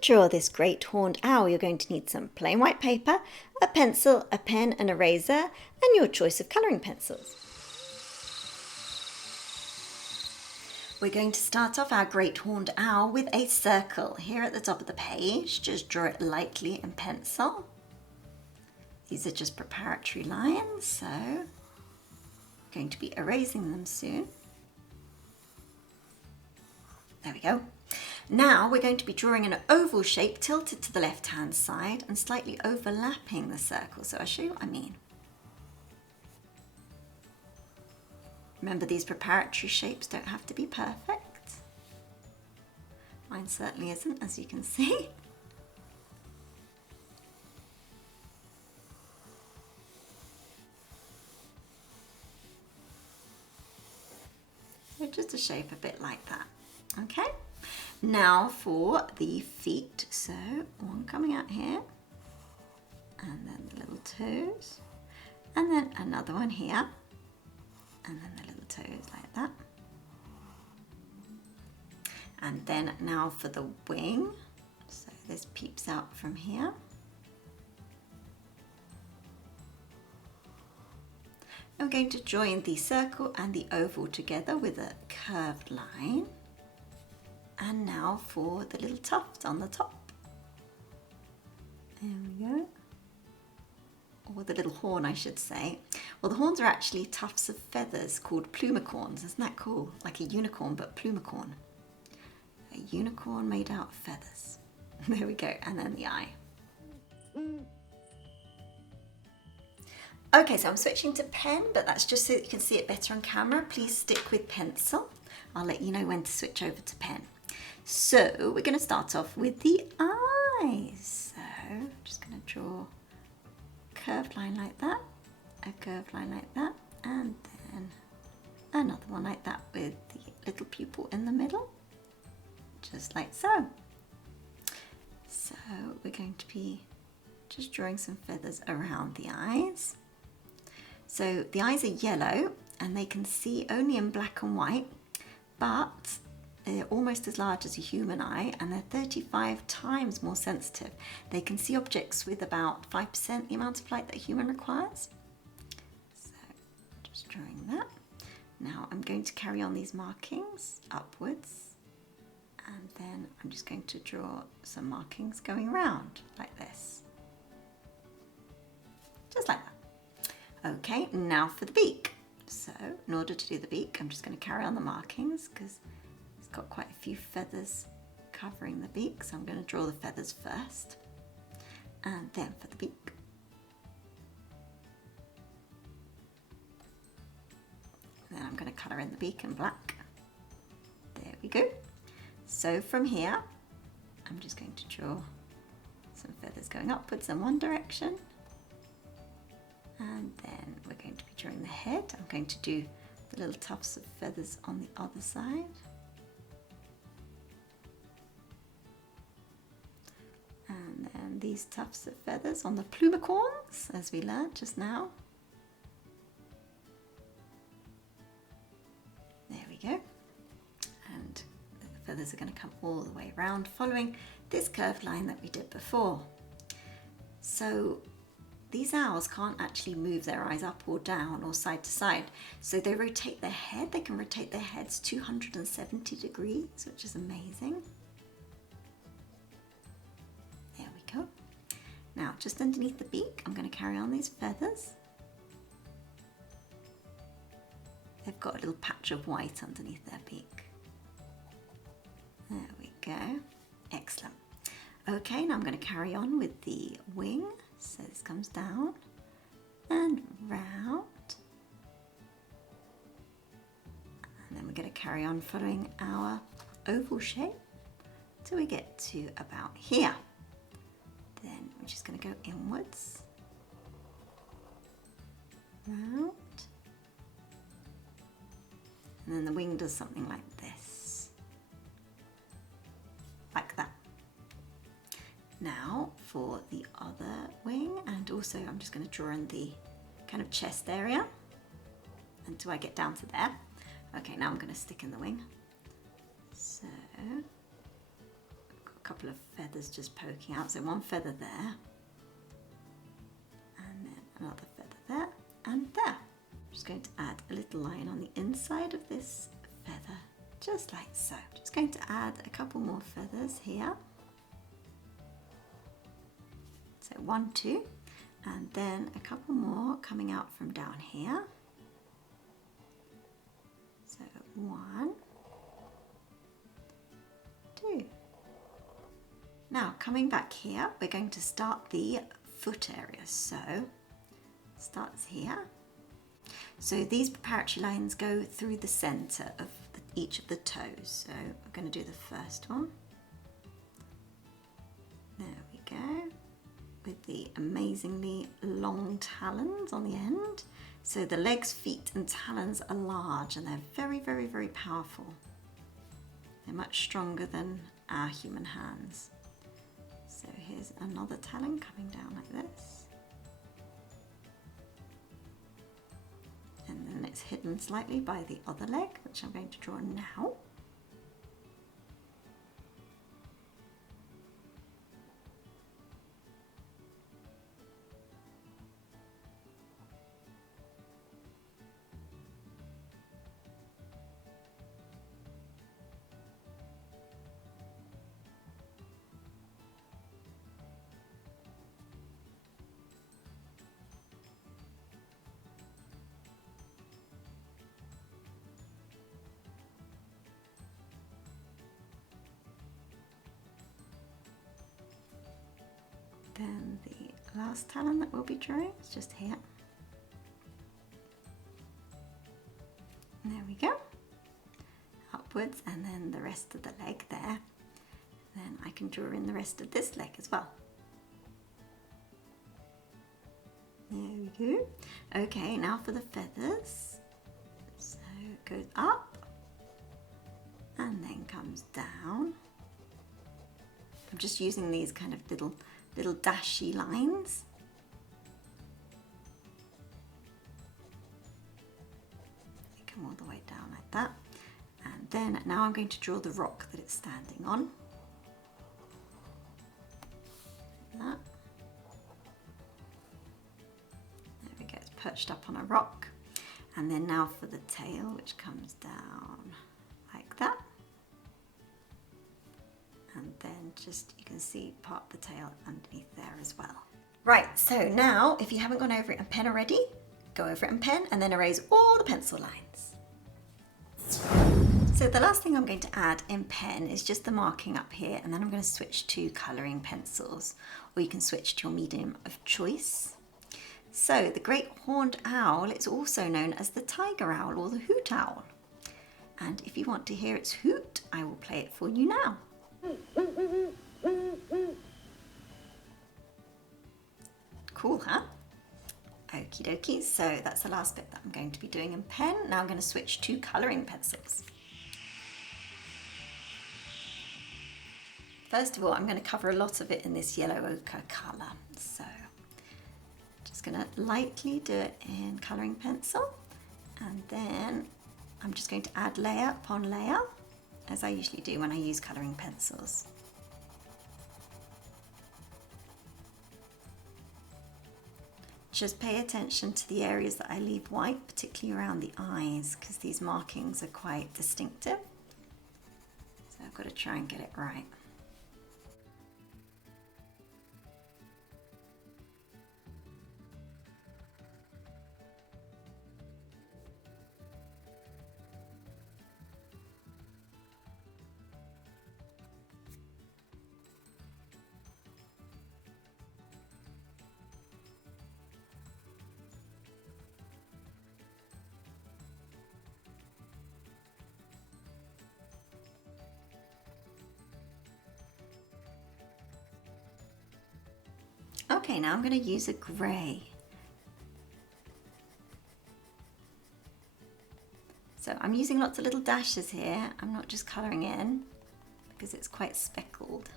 draw this great horned owl, you're going to need some plain white paper, a pencil, a pen, an eraser, and your choice of colouring pencils. We're going to start off our great horned owl with a circle here at the top of the page. Just draw it lightly in pencil. These are just preparatory lines, so I'm going to be erasing them soon. There we go. Now we're going to be drawing an oval shape tilted to the left-hand side and slightly overlapping the circle. So I'll show you what I mean. Remember, these preparatory shapes don't have to be perfect. Mine certainly isn't, as you can see. So just a shape a bit like that. Okay, now for the feet. So one coming out here, and then the little toes, and then another one here, and then the little toes like that. And then now for the wing. So this peeps out from here. I'm going to join the circle and the oval together with a curved line. And now for the little tuft on the top. There we go. Or the little horn, I should say. Well, the horns are actually tufts of feathers called plumicorns. Isn't that cool? Like a unicorn, but plumicorn. A unicorn made out of feathers. There we go. And then the eye. Okay, so I'm switching to pen, but that's just so that you can see it better on camera. Please stick with pencil. I'll let you know when to switch over to pen. So we're going to start off with the eyes. So I'm just going to draw a curved line like that, a curved line like that, and then another one like that with the little pupil in the middle, just like so. So we're going to be just drawing some feathers around the eyes. So the eyes are yellow and they can see only in black and white, but they're almost as large as a human eye and they're 35 times more sensitive. They can see objects with about 5% the amount of light that a human requires. So just drawing that. Now I'm going to carry on these markings upwards, and then I'm just going to draw some markings going round like this. Just like that. Okay, now for the beak. So in order to do the beak, I'm just going to carry on the markings because it's got quite a few feathers covering the beak. So I'm going to draw the feathers first, and then for the beak. And then I'm going to colour in the beak in black. There we go. So from here, I'm just going to draw some feathers going upwards in one direction. And then we're going to be drawing the head. I'm going to do the little tufts of feathers on the other side. And then these tufts of feathers on the plumicorns, as we learned just now. There we go. And the feathers are going to come all the way around, following this curved line that we did before. So these owls can't actually move their eyes up or down or side to side. So they rotate their head. They can rotate their heads 270 degrees, which is amazing. There we go. Now, just underneath the beak, I'm going to carry on these feathers. They've got a little patch of white underneath their beak. There we go. Excellent. Okay, now I'm going to carry on with the wing. So this comes down and round, and then we're going to carry on following our oval shape till we get to about here. Then we're just going to go inwards, round, and then the wing does something like this, like that. Now for the other wing, and also I'm just going to draw in the kind of chest area until I get down to there. Okay, now I'm going to stick in the wing. So I've got a couple of feathers just poking out. So one feather there, and then another feather there, and there. I'm just going to add a little line on the inside of this feather, just like so. Just going to add a couple more feathers here. So 1, 2, and then a couple more coming out from down here. So 1, 2. Now coming back here, we're going to start the foot area. So starts here. So these preparatory lines go through the center of each of the toes. So we're going to do the first one. There we go. With the amazingly long talons on the end. So the legs, feet and talons are large and they're very, very, very powerful. They're much stronger than our human hands. So here's another talon coming down like this. And then it's hidden slightly by the other leg, which I'm going to draw now. Then the last talon that we'll be drawing is just here. And there we go. Upwards, and then the rest of the leg there. Then I can draw in the rest of this leg as well. There we go. Okay, now for the feathers. So it goes up and then comes down. I'm just using these kind of little dashy lines. They come all the way down like that. And then now I'm going to draw the rock that it's standing on. That. There we go, it's perched up on a rock. And then now for the tail, which comes down like that. And then just, you can see part of the tail underneath there as well. Right, so now if you haven't gone over it in pen already, go over it in pen and then erase all the pencil lines. So the last thing I'm going to add in pen is just the marking up here, and then I'm going to switch to colouring pencils, or you can switch to your medium of choice. So the great horned owl is also known as the tiger owl or the hoot owl. And if you want to hear its hoot, I will play it for you now. Cool, huh? Okie dokie, so that's the last bit that I'm going to be doing in pen. Now I'm going to switch to colouring pencils. First of all, I'm going to cover a lot of it in this yellow ochre colour. So just going to lightly do it in colouring pencil, and then I'm just going to add layer upon layer, as I usually do when I use colouring pencils. Just pay attention to the areas that I leave white, particularly around the eyes, because these markings are quite distinctive. So I've got to try and get it right. Okay, now I'm going to use a grey. So I'm using lots of little dashes here. I'm not just colouring in because it's quite speckled.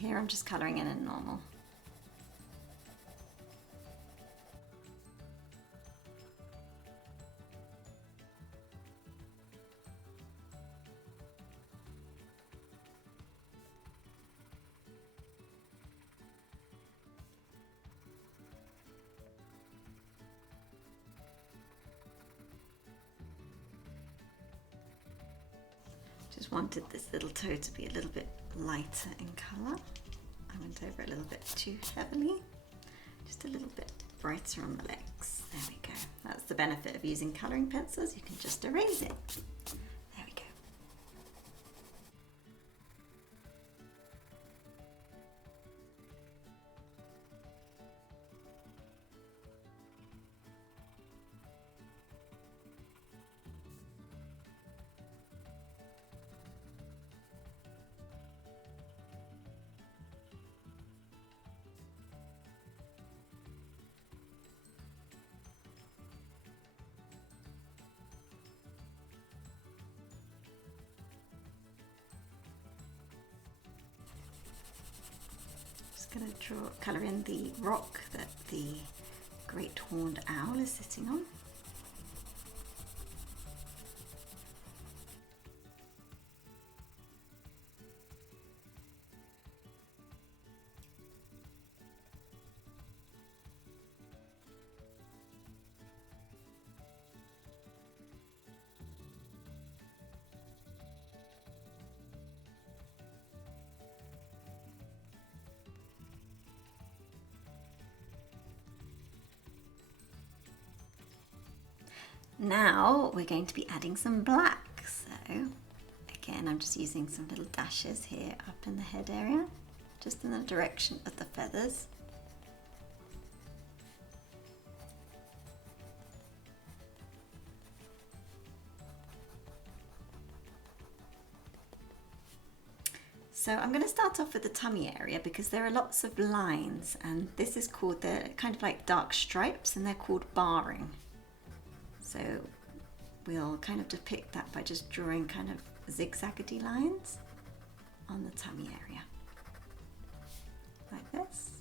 Here I'm just colouring in a normal. Just wanted this little toe to be a little bit lighter in colour. I went over a little bit too heavily. Just a little bit brighter on the legs. There we go. That's the benefit of using colouring pencils. You can just erase it. There we go. Going to colour in the rock that the great horned owl is sitting on. Now we're going to be adding some black. So again, I'm just using some little dashes here up in the head area, just in the direction of the feathers. So I'm going to start off with the tummy area because there are lots of lines, and this is called, they're kind of like dark stripes, and they're called barring. So we'll kind of depict that by just drawing kind of zigzaggedy lines on the tummy area, like this.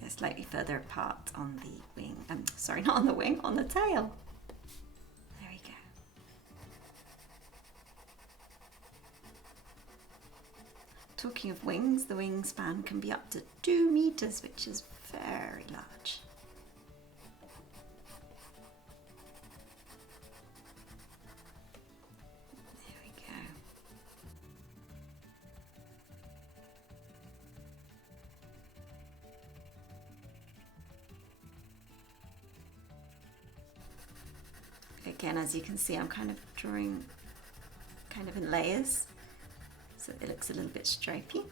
They're slightly further apart on the wing. Sorry, not on the wing, on the tail. There we go. Talking of wings, the wingspan can be up to 2 meters, which is very large. There we go. Again, as you can see, I'm kind of drawing kind of in layers, so it looks a little bit stripy.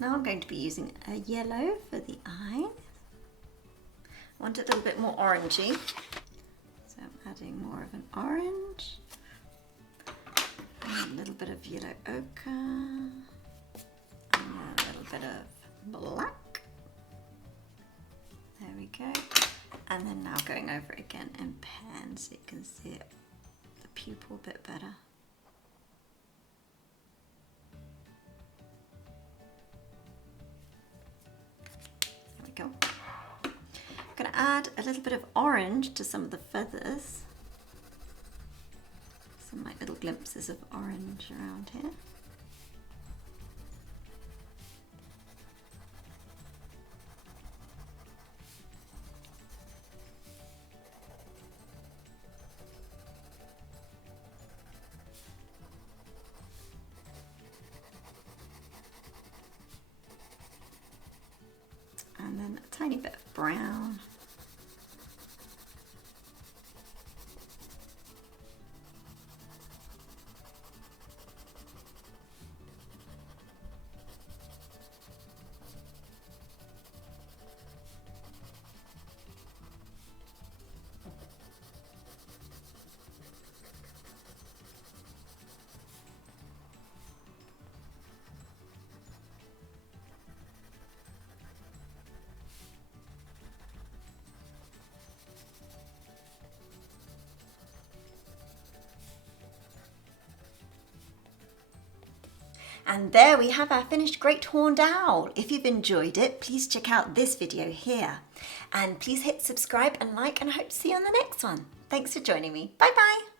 Now I'm going to be using a yellow for the eye. I want it a little bit more orangey, so I'm adding more of an orange. And a little bit of yellow ochre. And a little bit of black. There we go. And then now going over it again in pen so you can see it, the pupil a bit better. There we go. I'm going to add a little bit of orange to some of the feathers. Some like little glimpses of orange around here. And then a tiny bit of brown. And there we have our finished great horned owl. If you've enjoyed it, please check out this video here. And please hit subscribe and like, and I hope to see you on the next one. Thanks for joining me. Bye bye.